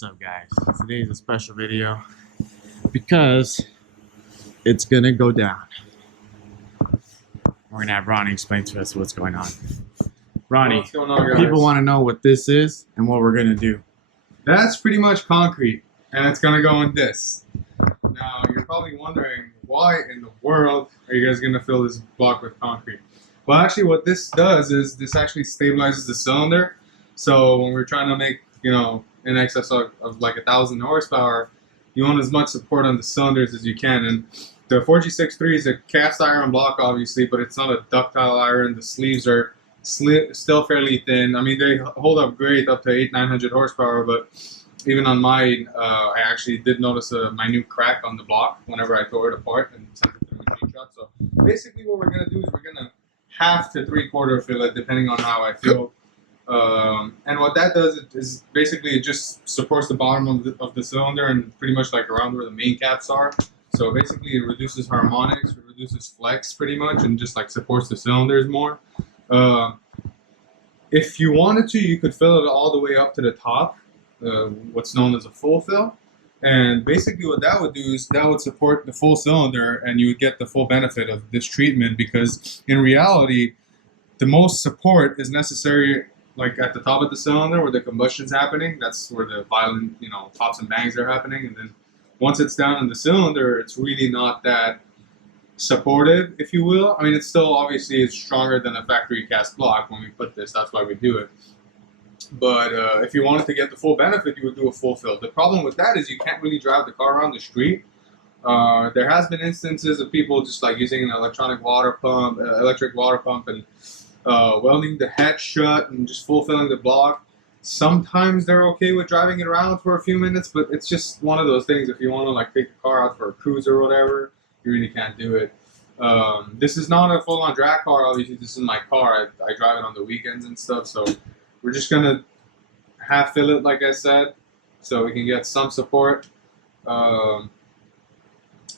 What's up, guys? Today's a special video because it's gonna go down. We're gonna have Ronnie explain to us what's going on. Ronnie, What's going on, guys? people want to know what this is and what we're gonna do. That's pretty much concrete, and it's gonna go in this. Now, you're probably wondering, why in the world are you guys gonna fill this block with concrete? Well, actually, what this does is this actually stabilizes the cylinder. So when we're trying to make, in excess of like 1,000 horsepower, you want as much support on the cylinders as you can. And the 4G63 is a cast iron block, obviously, but it's not a ductile iron. The sleeves are still fairly thin. I mean, they hold up great up to 800-900 horsepower, but even on mine, I actually did notice a minute crack on the block whenever I tore it apart and sent it to the machine shop. So basically what we're going to do is we're going to half to 3/4 fill it, depending on how I feel. And what that does is basically it just supports the bottom of the cylinder and pretty much like around where the main caps are. So basically it reduces harmonics, it reduces flex pretty much, and just like supports the cylinders more. If you wanted to, you could fill it all the way up to the top, what's known as a full fill. And basically what that would do is that would support the full cylinder, and you would get the full benefit of this treatment, because in reality, the most support is necessary like at the top of the cylinder where the combustion's happening. That's where the violent, pops and bangs are happening. And then once it's down in the cylinder, it's really not that supportive, if you will. I mean, it's still obviously is stronger than a factory cast block when we put this. That's why we do it. But if you wanted to get the full benefit, you would do a full fill. The problem with that is you can't really drive the car around the street. There has been instances of people just like using an electric water pump, and welding the head shut and just full filling the block. Sometimes they're okay with driving it around for a few minutes, but it's just one of those things. If you want to like take the car out for a cruise or whatever, you really can't do it. This is not a full-on drag car. Obviously, this is my car. I drive it on the weekends and stuff, so we're just gonna half fill it, like I said, so we can get some support.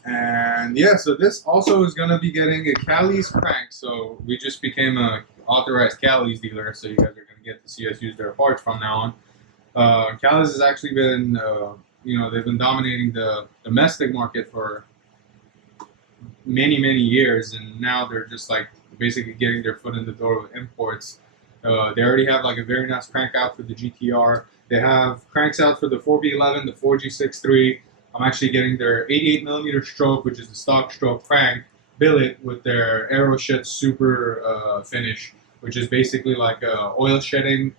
And yeah, so this also is gonna be getting a Cali's crank. So we just became a authorized Cali's dealer, so you guys are gonna get to see us use their parts from now on. Cali's has actually been, they've been dominating the domestic market for many years, and now they're just like basically getting their foot in the door with imports. They already have like a very nice crank out for the GTR. They have cranks out for the 4B11, the 4G63. I'm actually getting their 88mm stroke, which is the stock stroke crank, billet with their Aero Shed Super finish, which is basically like a oil shedding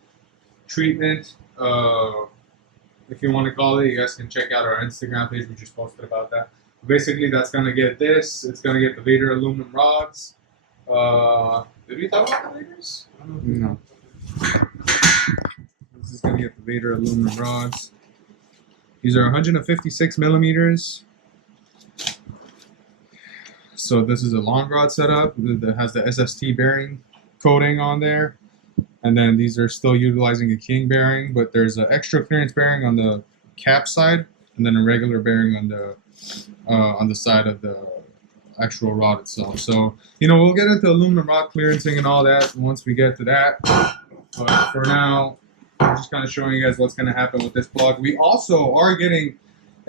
treatment. If you want to call it, you guys can check out our Instagram page. We just posted about that. Basically, that's going to get this. It's going to get the Vader aluminum rods. Did we talk about the Vaders? No. This is going to get the Vader aluminum rods. These are 156 millimeters. So this is a long rod setup that has the SST bearing coating on there. And then these are still utilizing a king bearing, but there's an extra clearance bearing on the cap side, and then a regular bearing on the side of the actual rod itself. So, we'll get into aluminum rod clearancing and all that once we get to that. But for now, I'm just kind of showing you guys what's going to happen with this plug. We also are getting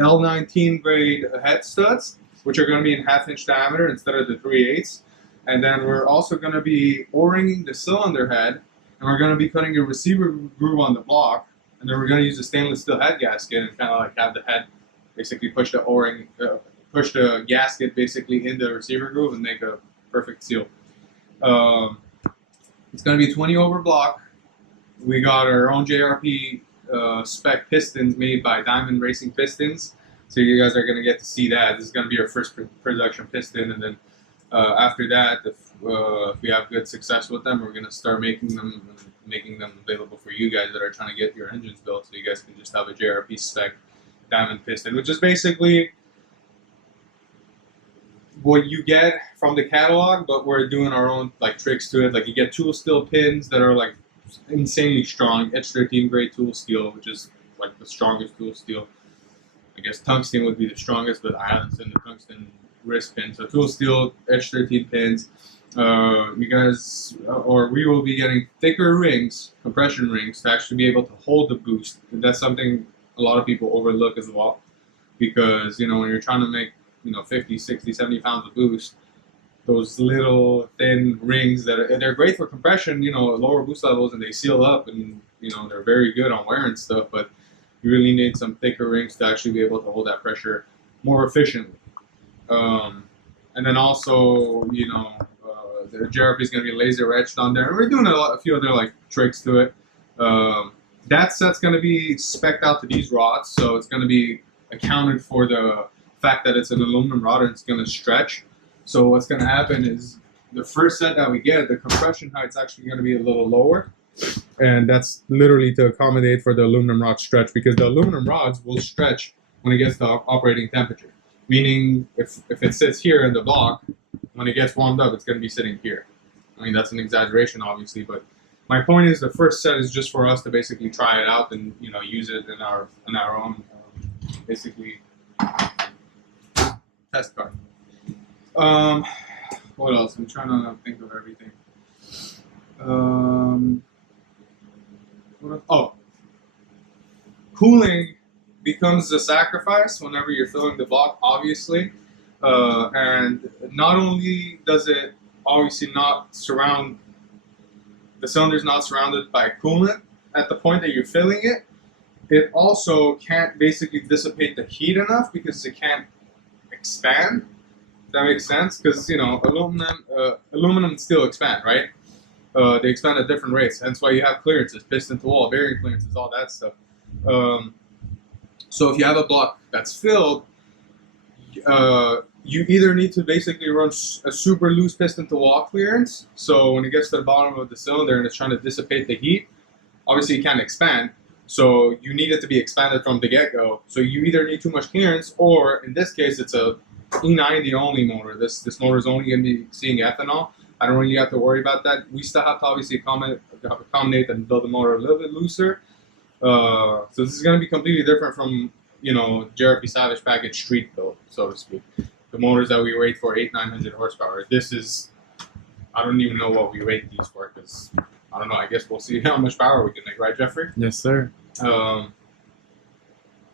L19 grade head studs, which are going to be in 1/2 inch diameter instead of the 3/8. And then we're also going to be O-ringing the cylinder head, and we're going to be putting a receiver groove on the block, and then we're going to use a stainless steel head gasket and kind of like have the head basically push the O-ring, push the gasket basically in the receiver groove and make a perfect seal. It's going to be 20 over block. We got our own JRP spec pistons made by Diamond Racing Pistons, so you guys are going to get to see that. This is going to be our first production piston, and then after that, if we have good success with them, we're going to start making them available for you guys that are trying to get your engines built, so you guys can just have a JRP spec diamond piston, which is basically what you get from the catalog, but we're doing our own like tricks to it. Like you get tool steel pins that are like insanely strong, H13 grade tool steel, which is like the strongest tool steel. I guess tungsten would be the strongest, but I haven't seen the tungsten wrist pin. So tool steel, H13 pins. You guys, or we will be getting thicker rings, compression rings, to actually be able to hold the boost. And that's something a lot of people overlook as well, because when you're trying to make 50, 60, 70 pounds of boost, those little thin rings they're great for compression, lower boost levels, and they seal up, and they're very good on wear and stuff, but you really need some thicker rings to actually be able to hold that pressure more efficiently. And then also, the JRP is going to be laser etched on there. And we're doing a few other like tricks to it. That set's going to be spec'd out to these rods, so it's going to be accounted for the fact that it's an aluminum rod and it's going to stretch. So what's going to happen is the first set that we get, the compression height's actually going to be a little lower, and that's literally to accommodate for the aluminum rod stretch, because the aluminum rods will stretch when it gets to operating temperature. Meaning, if it sits here in the block, when it gets warmed up, it's going to be sitting here. I mean, that's an exaggeration, obviously, but my point is the first set is just for us to basically try it out and use it in our own basically test card. What else? I'm trying to think of everything. Cooling becomes a sacrifice whenever you're filling the block, obviously. And not only does it obviously not surround, the cylinder's not surrounded by coolant at the point that you're filling it, it also can't basically dissipate the heat enough because it can't expand. If that makes sense? Because, aluminum still expand, right? They expand at different rates. Hence why you have clearances, piston to wall, bearing clearances, all that stuff. So if you have a block that's filled, you either need to basically run a super loose piston to wall clearance. So when it gets to the bottom of the cylinder and it's trying to dissipate the heat, obviously it can't expand. So you need it to be expanded from the get-go. So you either need too much clearance, or in this case, it's a E90 only motor. This motor is only going to be seeing ethanol. I don't really have to worry about that. We still have to obviously accommodate and build the motor a little bit looser. So this is going to be completely different from JRP Savage package street build, so to speak. The motors that we rate for 800-900 horsepower. This is, I don't even know what we rate these for, because I don't know. I guess we'll see how much power we can make, right, Jeffrey? Yes, sir.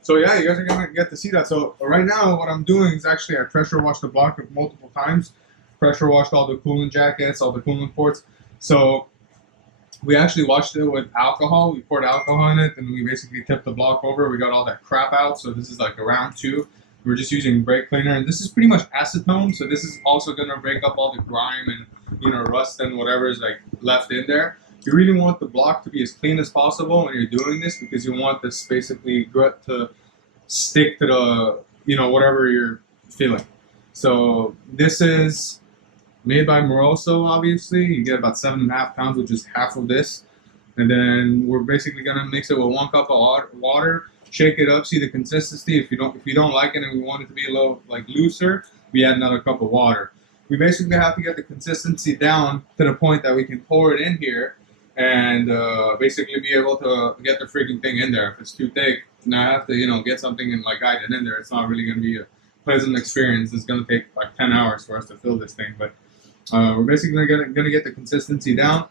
So yeah, you guys are gonna get to see that. So right now, what I'm doing is actually I pressure washed the block multiple times. Pressure washed all the coolant jackets, all the coolant ports. So we actually washed it with alcohol. We poured alcohol in it, and we basically tipped the block over. We got all that crap out. So this is like a round 2. We're just using brake cleaner, and this is pretty much acetone. So this is also gonna break up all the grime and rust and whatever is like left in there. You really want the block to be as clean as possible when you're doing this, because you want this basically grit to stick to the whatever you're filling. So this is made by Moroso, obviously. You get about 7.5 pounds with just half of this. And then we're basically gonna mix it with 1 cup of water, shake it up, see the consistency. If you don't like it and we want it to be a little like looser, we add another cup of water. We basically have to get the consistency down to the point that we can pour it in here and basically be able to get the freaking thing in there. If it's too thick, now I have to get something and like guide it in there. It's not really gonna be a pleasant experience. It's gonna take like 10 hours for us to fill this thing, but we're basically gonna get the consistency down.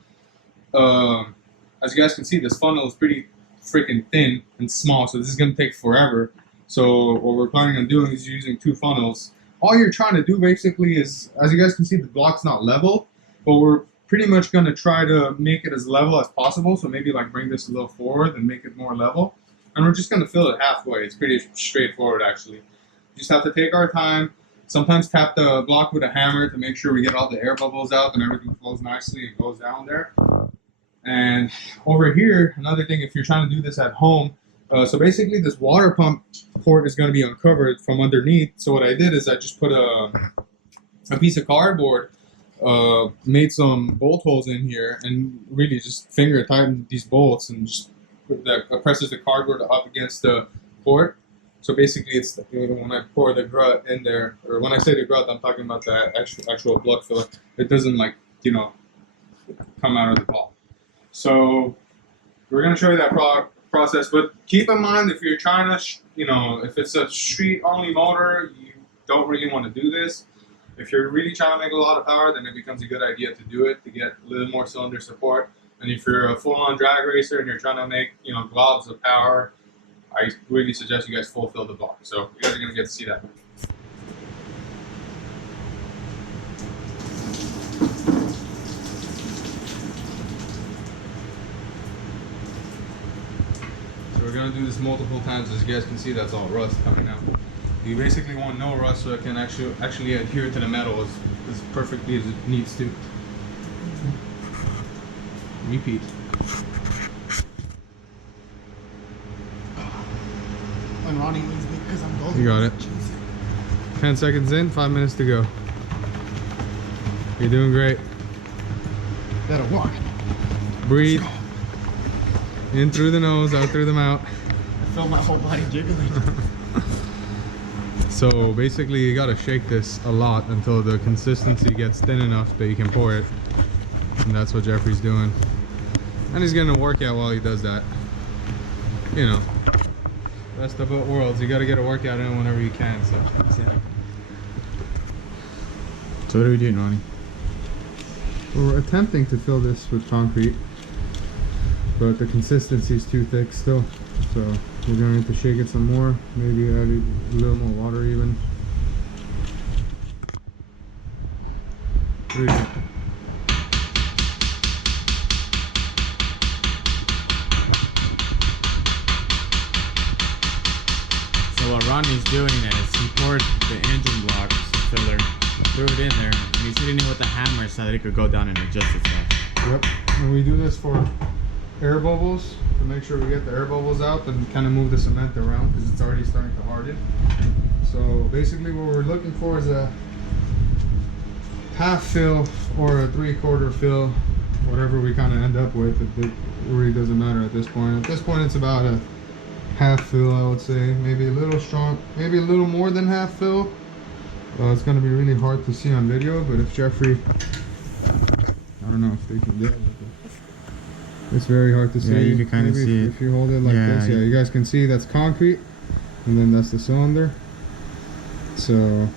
As you guys can see, this funnel is pretty freaking thin and small, so this is gonna take forever. So what we're planning on doing is using 2 funnels. All you're trying to do basically is, as you guys can see, the block's not level, but we're pretty much gonna try to make it as level as possible. So maybe like bring this a little forward and make it more level. And we're just gonna fill it halfway. It's pretty straightforward, actually. Just have to take our time. Sometimes tap the block with a hammer to make sure we get all the air bubbles out and everything flows nicely and goes down there. And over here, another thing, if you're trying to do this at home, so basically this water pump port is going to be uncovered from underneath. So what I did is I just put a piece of cardboard, made some bolt holes in here, and really just finger tighten these bolts and just presses the cardboard up against the port. So basically, it's when I pour the grut in there, or when I say the grut, I'm talking about the actual blood filler. It doesn't come out of the ball. So we're gonna show you that process, but keep in mind if you're trying to, if it's a street-only motor, you don't really want to do this. If you're really trying to make a lot of power, then it becomes a good idea to do it to get a little more cylinder support. And if you're a full-on drag racer and you're trying to make, globs of power, I really suggest you guys full fill the block. So you guys are gonna get to see that. So we're gonna do this multiple times. As you guys can see, that's all rust coming out. You basically want no rust so it can actually adhere to the metal as perfectly as it needs to. Repeat. When Ronnie leaves me because I'm golden. You got it. 10 seconds in, 5 minutes to go. You're doing great. That'll work. Breathe. In through the nose, out through the mouth. I feel my whole body jiggling. So basically you gotta shake this a lot until the consistency gets thin enough that you can pour it. And that's what Jeffrey's doing. And he's getting a workout while he does that. You know, best of both worlds. You gotta get a workout in whenever you can, so. So what are we doing, Ronnie? We're attempting to fill this with concrete, but the consistency is too thick still. So we're going to have to shake it some more, maybe add a little more water even. There you go. So what Ronnie's doing is he poured the engine block filler, threw it in there, and he's hitting it with a hammer so that it could go down and adjust itself. Yep, and we do this for air bubbles to make sure we get the air bubbles out and kind of move the cement around because it's already starting to harden. So basically what we're looking for is a half fill or a 3/4 fill, whatever we kind of end up with. It really doesn't matter at this point. At this point it's about a half fill, I would say, maybe a little strong, maybe a little more than half fill. It's going to be really hard to see on video, but if Jeffrey, I don't know if they can get it. It's very hard to see. Yeah, you can kind of see if you hold it like this. Yeah, you guys can see that's concrete, and then that's the cylinder. So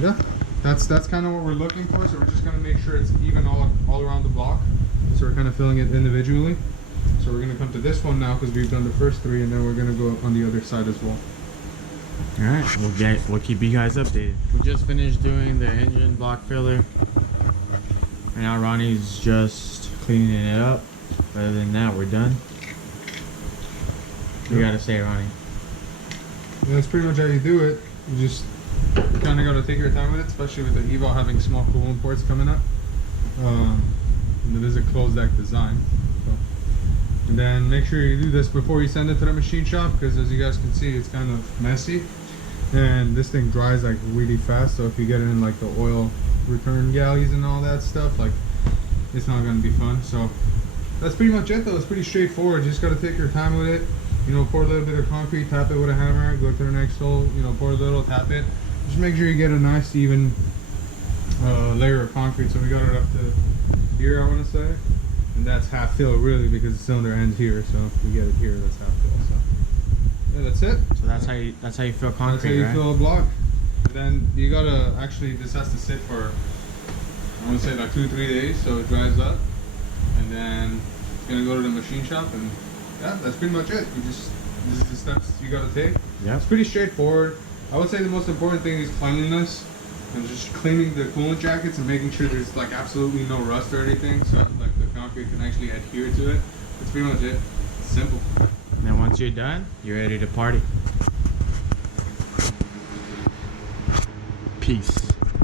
yeah, that's kind of what we're looking for. So we're just gonna make sure it's even all around the block. So we're kind of filling it individually. So we're gonna come to this one now because we've done the first 3, and then we're gonna go on the other side as well. All right, we'll keep you guys updated. We just finished doing the engine block filler, and now Ronnie's just cleaning it up. Other than that, we're done. You gotta say, Ronnie. Yeah, that's pretty much how you do it. You just kind of got to take your time with it, especially with the Evo having small coolant ports coming up. And it is a closed deck design. So. And then make sure you do this before you send it to the machine shop, because as you guys can see, it's kind of messy. And this thing dries like really fast, so if you get it in like the oil return galleys and all that stuff, like it's not going to be fun. So that's pretty much it though. It's pretty straightforward. You just got to take your time with it. You know, pour a little bit of concrete, tap it with a hammer, go to the next hole, you know, pour a little, tap it. Just make sure you get a nice even layer of concrete. So we got it up to here, I want to say. And that's half fill really, because the cylinder ends here. So if we get it here, that's half fill. So yeah, that's it. So that's how you fill concrete, That's how you right? fill a block. And then you gotta actually, this has to sit for, I want to say like 2-3 days, so it dries up. And then it's gonna go to the machine shop, and yeah, that's pretty much it. This is the steps you gotta take. Yeah. It's pretty straightforward. I would say the most important thing is cleanliness and just cleaning the coolant jackets and making sure there's like absolutely no rust or anything, so like the concrete can actually adhere to it. That's pretty much it. It's simple. And then once you're done, you're ready to party. Peace.